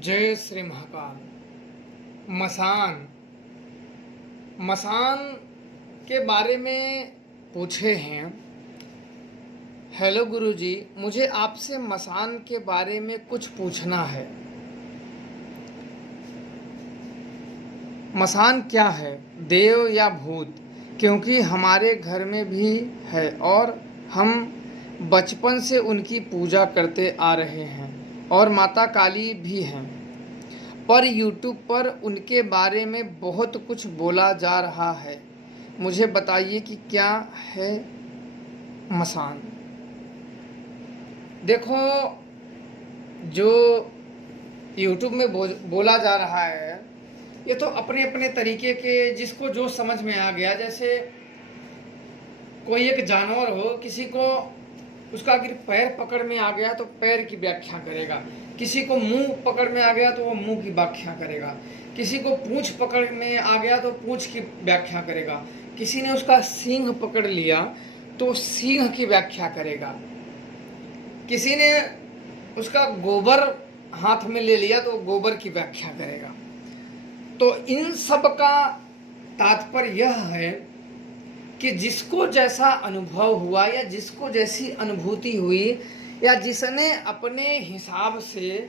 जय श्री महाकाल। मसान मसान के बारे में पूछे हैं। हेलो गुरुजी, मुझे आपसे मसान के बारे में कुछ पूछना है। मसान क्या है, देव या भूत? क्योंकि हमारे घर में भी है और हम बचपन से उनकी पूजा करते आ रहे हैं और माता काली भी हैं। पर यूट्यूब पर उनके बारे में बहुत कुछ बोला जा रहा है। मुझे बताइए कि क्या है मसान। देखो, जो यूट्यूब में बोला जा रहा है, ये तो अपने अपने तरीके के, जिसको जो समझ में आ गया। जैसे कोई एक जानवर हो, किसी को उसका अगर पैर पकड़ में आ गया तो पैर की व्याख्या करेगा, किसी को मुंह पकड़ में आ गया तो वो मुंह की व्याख्या करेगा, किसी को पूंछ पकड़ में आ गया तो पूंछ की व्याख्या करेगा, किसी ने उसका सींग पकड़ लिया तो सींग की व्याख्या करेगा, किसी ने उसका गोबर हाथ में ले लिया तो गोबर की व्याख्या करेगा। तो इन सब का तात्पर्य यह है कि जिसको जैसा अनुभव हुआ या जिसको जैसी अनुभूति हुई या जिसने अपने हिसाब से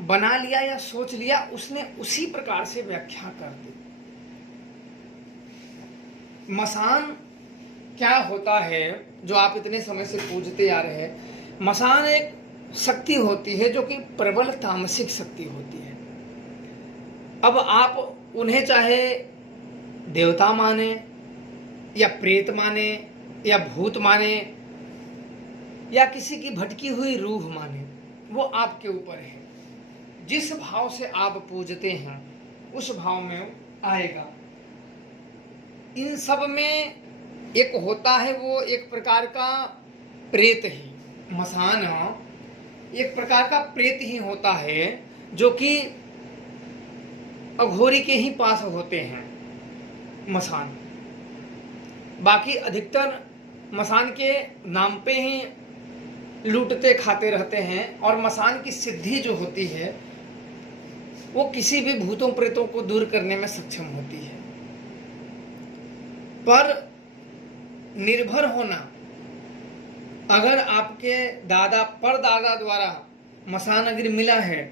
बना लिया या सोच लिया, उसने उसी प्रकार से व्याख्या कर दी। मसान क्या होता है, जो आप इतने समय से पूजते आ रहे हैं। मसान एक शक्ति होती है जो कि प्रबल तामसिक शक्ति होती है। अब आप उन्हें चाहे देवता माने या प्रेत माने या भूत माने या किसी की भटकी हुई रूह माने, वो आपके ऊपर है। जिस भाव से आप पूजते हैं उस भाव में आएगा। इन सब में एक होता है, वो एक प्रकार का प्रेत ही, मसान एक प्रकार का प्रेत ही होता है जो कि अघोरी के ही पास होते हैं मसान। बाकी अधिकतर मसान के नाम पे ही लूटते खाते रहते हैं और मसान की सिद्धि जो होती है वो किसी भी भूतों प्रेतों को दूर करने में सक्षम होती है। पर निर्भर होना, अगर आपके दादा परदादा द्वारा मसान अगर मिला है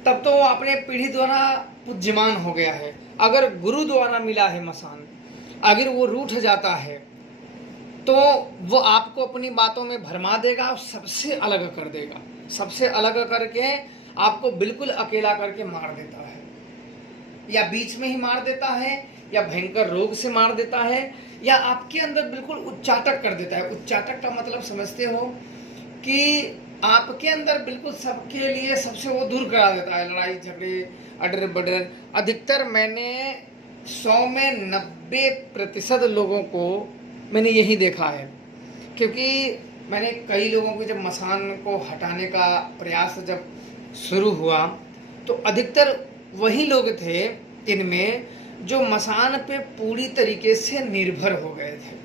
तब तो वो अपने पीढ़ी द्वारा पूज्यमान हो गया है। अगर गुरु द्वारा मिला है मसान, अगर वो रूठ जाता है तो वो आपको अपनी बातों में भरमा देगा और सबसे अलग कर देगा। सबसे अलग करके आपको बिल्कुल अकेला करके मार देता है, या बीच में ही मार देता है, या भयंकर रोग से मार देता है, या आपके अंदर बिल्कुल उच्चाटक कर देता है। उच्चाटक का मतलब समझते हो कि आपके अंदर बिल्कुल सबके लिए सबसे वो दूर करा देता है। लड़ाई झगड़े, अडर बडर। अधिकतर मैंने 100 में 90% लोगों को मैंने यही देखा है, क्योंकि मैंने कई लोगों को जब मसान को हटाने का प्रयास जब शुरू हुआ तो अधिकतर वही लोग थे इनमें जो मसान पे पूरी तरीके से निर्भर हो गए थे।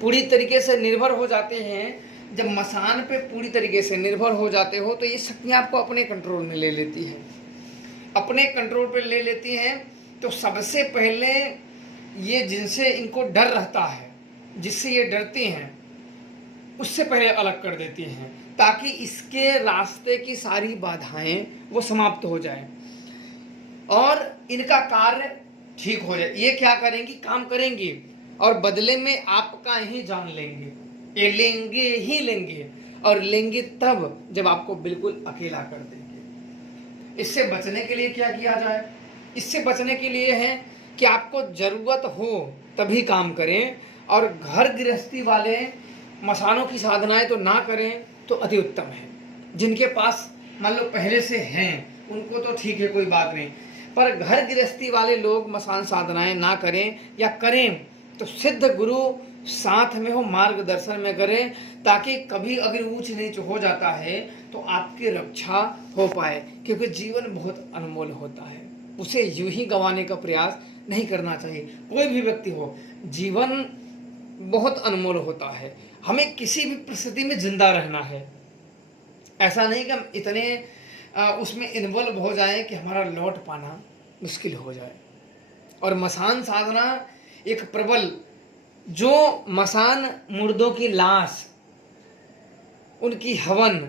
पूरी तरीके से निर्भर हो जाते हैं। जब मसान पे पूरी तरीके से निर्भर हो जाते हो तो ये शक्तियाँ आपको अपने कंट्रोल में ले लेती है। अपने कंट्रोल पे ले लेती हैं तो सबसे पहले ये जिनसे इनको डर रहता है, जिससे ये डरती हैं, उससे पहले अलग कर देती हैं ताकि इसके रास्ते की सारी बाधाएं वो समाप्त हो जाए और इनका कार्य ठीक हो जाए। ये क्या करेंगी, काम करेंगी और बदले में आपका ही जान लेंगे। ये लेंगे ही लेंगे, और लेंगे तब जब आपको बिल्कुल अकेला कर देंगे। इससे बचने के लिए क्या किया जाए? इससे बचने के लिए है कि आपको जरूरत हो तभी काम करें, और घर गृहस्थी वाले मसानों की साधनाएं तो ना करें तो अति उत्तम है। जिनके पास मान लो पहले से हैं उनको तो ठीक है, कोई बात नहीं, पर घर गृहस्थी वाले लोग मसान साधनाएं ना करें, या करें तो सिद्ध गुरु साथ में हो, मार्गदर्शन में करें, ताकि कभी अगर ऊंच नीच हो जाता है तो आपकी रक्षा हो पाए। क्योंकि जीवन बहुत अनमोल होता है, उसे यूं ही गंवाने का प्रयास नहीं करना चाहिए। कोई भी व्यक्ति हो, जीवन बहुत अनमोल होता है। हमें किसी भी परिस्थिति में जिंदा रहना है। ऐसा नहीं कि हम इतने उसमें इन्वॉल्व हो जाए कि हमारा लौट पाना मुश्किल हो जाए। और मसान साधना एक प्रबल, जो मसान मुर्दों की लाश, उनकी हवन,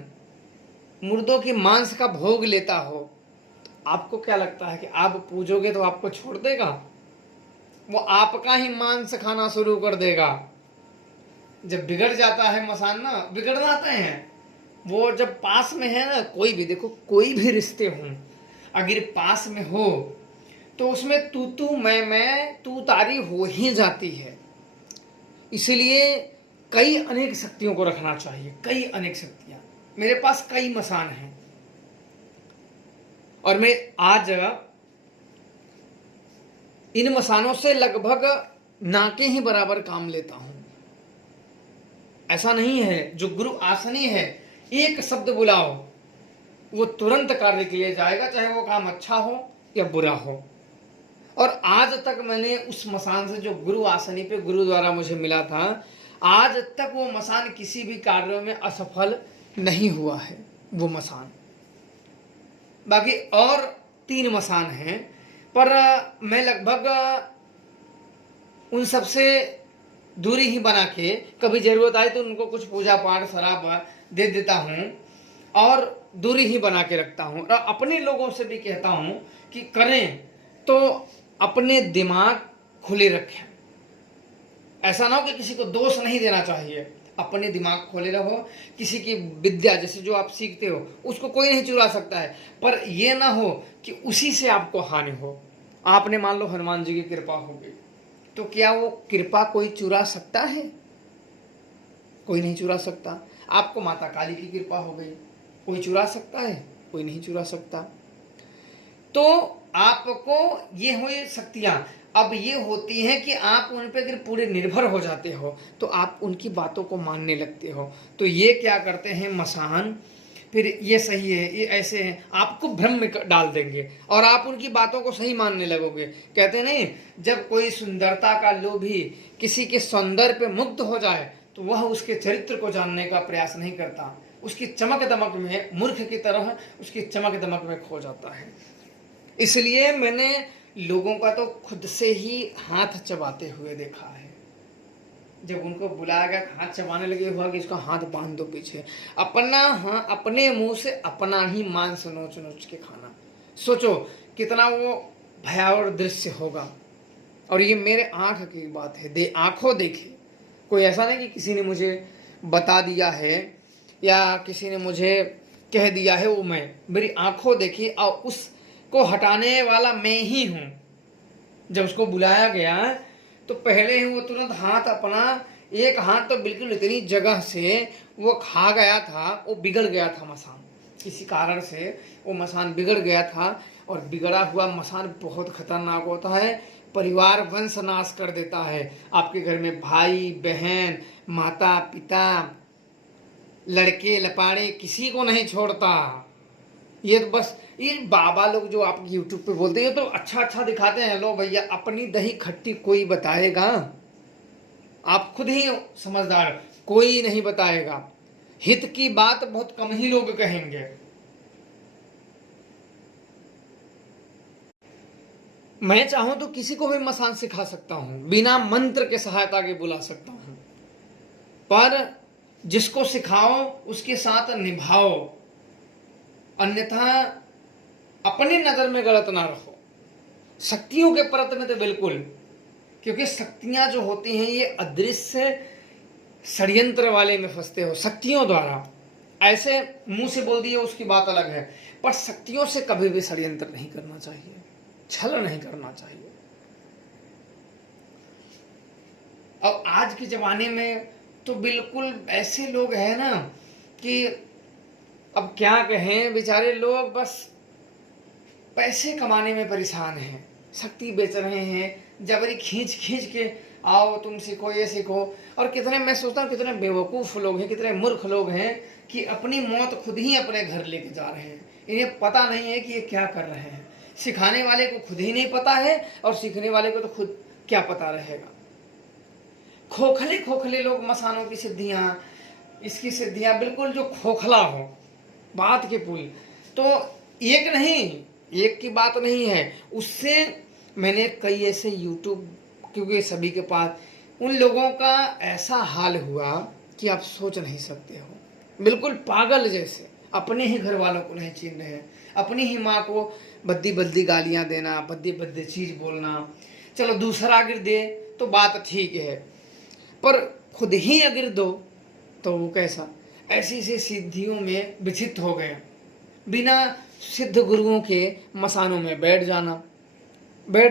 मुर्दों की मांस का भोग लेता हो, तो आपको क्या लगता है कि आप पूजोगे तो आपको छोड़ देगा? वो आपका ही मांस खाना शुरू कर देगा। जब बिगड़ जाता है मसान ना, बिगड़ जाते हैं वो जब पास में है ना, कोई भी देखो, कोई भी रिश्ते हों अगर पास में हो तो उसमें तू मैं तू तारी हो ही जाती है। इसलिए कई अनेक शक्तियों को रखना चाहिए, कई अनेक शक्तियां। मेरे पास कई मसान हैं और मैं आज इन मसानों से लगभग ना के ही बराबर काम लेता हूं। ऐसा नहीं है, जो गुरु आसनी है, एक शब्द बुलाओ वो तुरंत कार्य के लिए जाएगा, चाहे वो काम अच्छा हो या बुरा हो। और आज तक मैंने उस मसान से, जो गुरु आसनी पे गुरु द्वारा मुझे मिला था, आज तक वो मसान किसी भी कार्य में असफल नहीं हुआ है वो मसान। बाकी और 3 मसान हैं, पर मैं लगभग उन सबसे दूरी ही बना के, कभी जरूरत आए तो उनको कुछ पूजा पाठ शराब दे देता हूँ और दूरी ही बना के रखता हूँ। और अपने लोगों से भी कहता हूँ कि करें तो अपने दिमाग खुले रखें। ऐसा ना हो कि किसी को दोष नहीं देना चाहिए, अपने दिमाग खोले रहो। किसी की विद्या जैसे जो आप सीखते हो उसको कोई नहीं चुरा सकता है, पर यह ना हो कि उसी से आपको हानि हो। आपने मान लो हनुमान जी की कृपा हो गई, तो क्या वो कृपा कोई चुरा सकता है? कोई नहीं चुरा सकता। आपको माता काली की कृपा हो गई, कोई चुरा सकता है? कोई नहीं चुरा सकता। तो आपको ये हुई शक्तियां, अब ये होती हैं कि आप उन पर अगर पूरे निर्भर हो जाते हो तो आप उनकी बातों को मानने लगते हो। तो ये क्या करते हैं मसान, फिर ये सही है, ये ऐसे हैं, आपको भ्रम में डाल देंगे और आप उनकी बातों को सही मानने लगोगे। कहते नहीं, जब कोई सुंदरता का लोभी किसी के सौंदर्य पे मुग्ध हो जाए तो वह उसके चरित्र को जानने का प्रयास नहीं करता, उसकी चमक दमक में, मूर्ख की तरह उसकी चमक दमक में खो जाता है। इसलिए मैंने लोगों का तो खुद से ही हाथ चबाते हुए देखा है। जब उनको बुलाया गया, हाथ चबाने लगे, हुआ कि इसका हाथ बांध दो पीछे, अपना हाँ अपने मुंह से अपना ही मांस नोच नोच के खाना। सोचो कितना वो भयावह दृश्य होगा। और ये मेरे आंख की बात है, आंखों देखी। कोई ऐसा नहीं कि किसी ने मुझे बता दिया है या किसी ने मुझे कह दिया है, वो मैं मेरी आंखों देखी और उसको हटाने वाला मैं ही हूँ। जब उसको बुलाया गया तो पहले ही वो तुरंत हाथ अपना, एक हाथ तो बिल्कुल इतनी जगह से वो खा गया था, वो बिगड़ गया था मसान, किसी कारण से वो मसान बिगड़ गया था। और बिगड़ा हुआ मसान बहुत खतरनाक होता है, परिवार वंश नाश कर देता है। आपके घर में भाई बहन, माता पिता, लड़के लपाड़े किसी को नहीं छोड़ता। ये तो बस ये बाबा लोग जो आप यूट्यूब पे बोलते हैं, ये तो अच्छा अच्छा दिखाते हैं। लो भैया, अपनी दही खट्टी कोई बताएगा? आप खुद ही समझदार, कोई नहीं बताएगा। हित की बात बहुत कम ही लोग कहेंगे। मैं चाहूं तो किसी को भी मसान सिखा सकता हूं, बिना मंत्र के सहायता के बुला सकता हूं, पर जिसको सिखाओ उसके साथ निभाओ, अन्यथा अपनी नजर में गलत ना रहो। शक्तियों के परत में तो बिल्कुल, क्योंकि शक्तियां जो होती हैं ये अदृश्य षड्यंत्र वाले में फंसते हो। शक्तियों द्वारा ऐसे मुंह से बोल दिए उसकी बात अलग है, पर शक्तियों से कभी भी षड्यंत्र नहीं करना चाहिए, छल नहीं करना चाहिए। अब आज के जमाने में तो बिल्कुल ऐसे लोग हैं ना कि अब क्या कहें, बेचारे लोग बस पैसे कमाने में परेशान हैं, शक्ति बेच रहे हैं, जबरी खींच खींच के आओ तुम सीखो, ये सीखो। और कितने, मैं सोचता हूँ कितने बेवकूफ़ लोग हैं, कितने मूर्ख लोग हैं कि अपनी मौत खुद ही अपने घर लेके जा रहे हैं। इन्हें पता नहीं है कि ये क्या कर रहे हैं। सिखाने वाले को खुद ही नहीं पता है और सीखने वाले को तो खुद क्या पता रहेगा। खोखले खोखले लोग मसानों की सिद्धियाँ, इसकी सिद्धियाँ, बिल्कुल जो खोखला हो, बात के पुल। तो एक नहीं, एक की बात नहीं है, उससे मैंने कई ऐसे यूट्यूब, क्योंकि सभी के पास, उन लोगों का ऐसा हाल हुआ कि आप सोच नहीं सकते हो। बिल्कुल पागल जैसे, अपने ही घर वालों को नहीं छीन रहे हैं, अपनी ही माँ को बद्दी बद्दी गालियाँ देना, बद्दी बद्दी चीज़ बोलना। चलो दूसरा अगर दे तो बात ठीक है, पर खुद ही अगर दो तो वो कैसा। ऐसी ऐसी सिद्धियों में विचित हो गए, बिना सिद्ध गुरुओं के मसानों में बैठ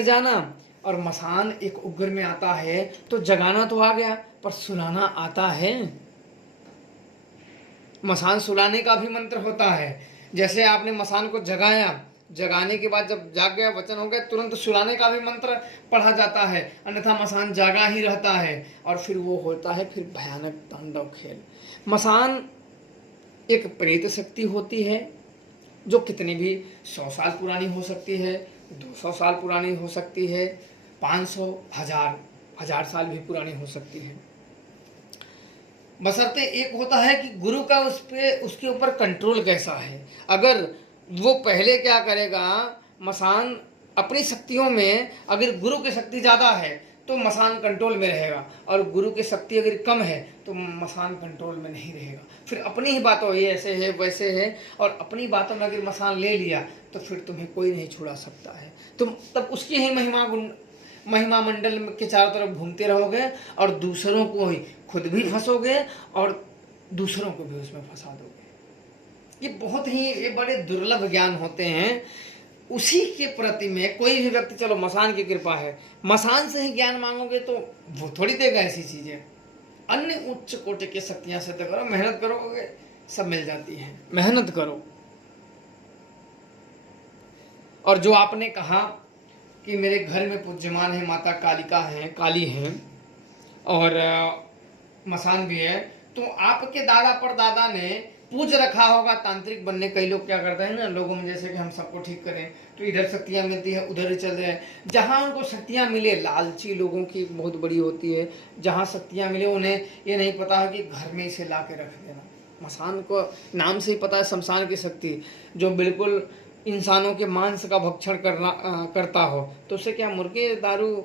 जाना। और मसान एक उग्र में आता है तो जगाना तो आ गया, पर सुलाना आता है। मसान सुलाने का भी मंत्र होता है। जैसे आपने मसान को जगाया, जगाने के बाद जब जाग गया, वचन हो गया, तुरंत सुलाने का भी मंत्र पढ़ा जाता है, अन्यथा मसान जागा ही रहता है। और फिर वो होता है फिर भयानक तांडव खेल। मसान एक प्रेत शक्ति होती है, जो कितनी भी 100 साल पुरानी हो सकती है, 200 साल पुरानी हो सकती है, 500, 1000 साल भी पुरानी हो सकती है। बशर्ते एक होता है कि गुरु का उसके ऊपर कंट्रोल कैसा है। अगर वो पहले क्या करेगा, मसान अपनी शक्तियों में अगर गुरु की शक्ति ज़्यादा है तो मसान कंट्रोल में रहेगा, और गुरु की शक्ति अगर कम है तो मसान कंट्रोल में नहीं रहेगा। फिर अपनी ही बातों, ये ऐसे है वैसे है, और अपनी बातों में अगर मसान ले लिया तो फिर तुम्हें कोई नहीं छुड़ा सकता है। तुम तब उसकी ही महिमा मंडल के चारों तरफ घूमते रहोगे, और दूसरों को ही खुद भी फंसोगे और दूसरों को भी उसमें फंसा दोगे। ये बहुत ही ये बड़े दुर्लभ ज्ञान होते हैं। उसी के प्रति में कोई भी व्यक्ति, चलो मसान की कृपा है, मसान से ही ज्ञान मांगोगे तो वो थोड़ी देगा ऐसी चीजें। अन्य उच्च कोटि की शक्तियां सिद्ध करो, मेहनत करोगे सब मिल जाती है, मेहनत करो। और जो आपने कहा कि मेरे घर में पूज्यमान है माता कालिका है, काली है, और मसान भी है, तो आपके दादा परदादा ने पूज रखा होगा तांत्रिक बनने। कई लोग क्या करते हैं ना, लोगों में जैसे कि हम सबको ठीक करें तो इधर शक्तियाँ मिलती है उधर ही चल रहे हैं। जहाँ उनको शक्तियाँ मिले, लालची लोगों की बहुत बड़ी होती है, जहाँ शक्तियाँ मिले उन्हें ये नहीं पता है कि घर में इसे ला के रख देना। मसान को नाम से ही पता है शमशान की शक्ति, जो बिल्कुल इंसानों के मांस का भक्षण करता हो, तो उससे क्या मुर्गे, दारू,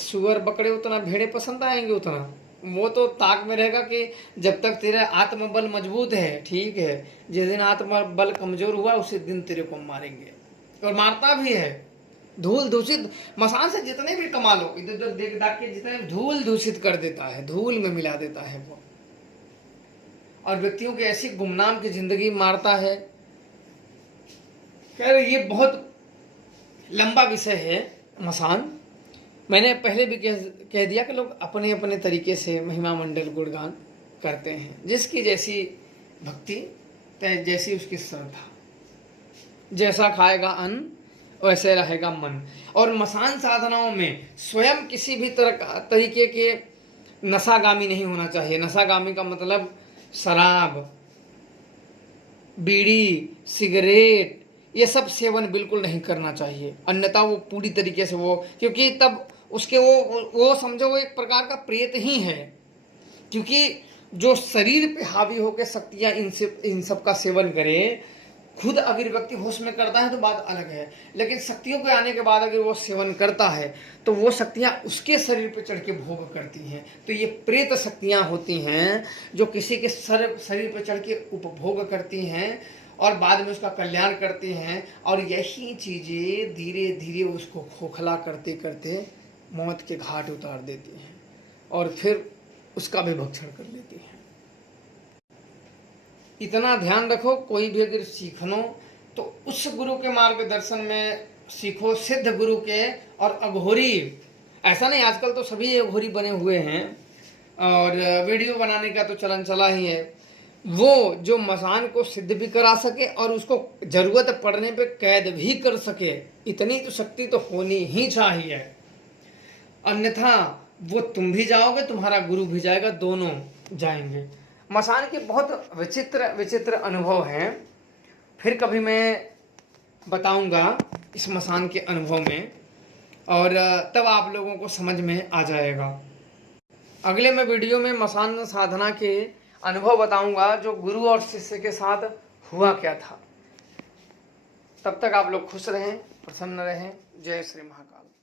सुअर, बकरे उतना, भेड़े पसंद आएंगे उतना। वो तो ताक में रहेगा कि जब तक तेरा आत्मबल मजबूत है, ठीक है, जिस दिन आत्मबल कमजोर हुआ उसी दिन तेरे को मारेंगे। और मारता भी है। धूल दूषित मसान से जितने भी कमा लो, इधर उधर देख दाख के जितने धूल दूषित कर देता है, धूल में मिला देता है वो, और व्यक्तियों की ऐसी गुमनाम की जिंदगी मारता है। खैर ये बहुत लंबा विषय है मसान। मैंने पहले भी कह दिया कि लोग अपने अपने तरीके से महिमा मंडल गुणगान करते हैं, जिसकी जैसी भक्ति जैसी उसकी श्रद्धा, जैसा खाएगा अन्न वैसे रहेगा मन। और मसान साधनाओं में स्वयं किसी भी तरीके के नशागामी नहीं होना चाहिए। नशागामी का मतलब शराब, बीड़ी, सिगरेट, ये सब सेवन बिल्कुल नहीं करना चाहिए, अन्यथा वो पूरी तरीके से वो, क्योंकि तब उसके वो समझो वो एक प्रकार का प्रेत ही है। क्योंकि जो शरीर पे हावी होकर शक्तियाँ इन सब का सेवन करे, खुद अगर व्यक्ति होश में करता है तो बात अलग है, लेकिन शक्तियों के आने के बाद अगर वो सेवन करता है तो वो शक्तियाँ उसके शरीर पे चढ़ के भोग करती हैं। तो ये प्रेत शक्तियाँ होती हैं जो किसी के शरीर पे चढ़ के उपभोग करती हैं और बाद में उसका कल्याण करती हैं, और यही चीज़ें धीरे धीरे उसको खोखला करते करते मौत के घाट उतार देती हैं और फिर उसका भी भक्षण कर लेती हैं। इतना ध्यान रखो, कोई भी अगर सीखनो तो उस गुरु के मार्गदर्शन में सीखो, सिद्ध गुरु के। और अघोरी, ऐसा नहीं, आजकल तो सभी अघोरी बने हुए हैं और वीडियो बनाने का तो चलन चला ही है। वो जो मसान को सिद्ध भी करा सके और उसको जरूरत पड़ने पे कैद भी कर सके, इतनी तो शक्ति तो होनी ही चाहिए, अन्यथा वो तुम भी जाओगे, तुम्हारा गुरु भी जाएगा, दोनों जाएंगे। मसान के बहुत विचित्र विचित्र अनुभव हैं, फिर कभी मैं बताऊंगा इस मसान के अनुभव में, और तब आप लोगों को समझ में आ जाएगा। अगले मैं वीडियो में मसान साधना के अनुभव बताऊंगा जो गुरु और शिष्य के साथ हुआ क्या था। तब तक आप लोग खुश रहें, प्रसन्न रहें। जय श्री महाकाल।